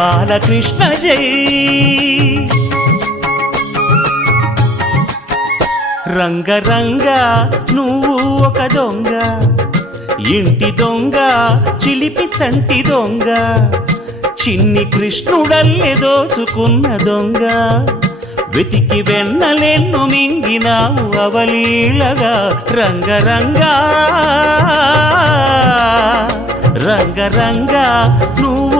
బాలకృష్ణ జై. రంగరంగ నువ్వు ఒక దొంగ, ఇంటి దొంగ చిలిపి చంటి దొంగ, చిన్ని కృష్ణుడల్లె దోచుకున్న దొంగ, వెతికి వెన్నలెన్ను మింగినావు అవలీలగా. రంగరంగా రంగరంగా నువ్వు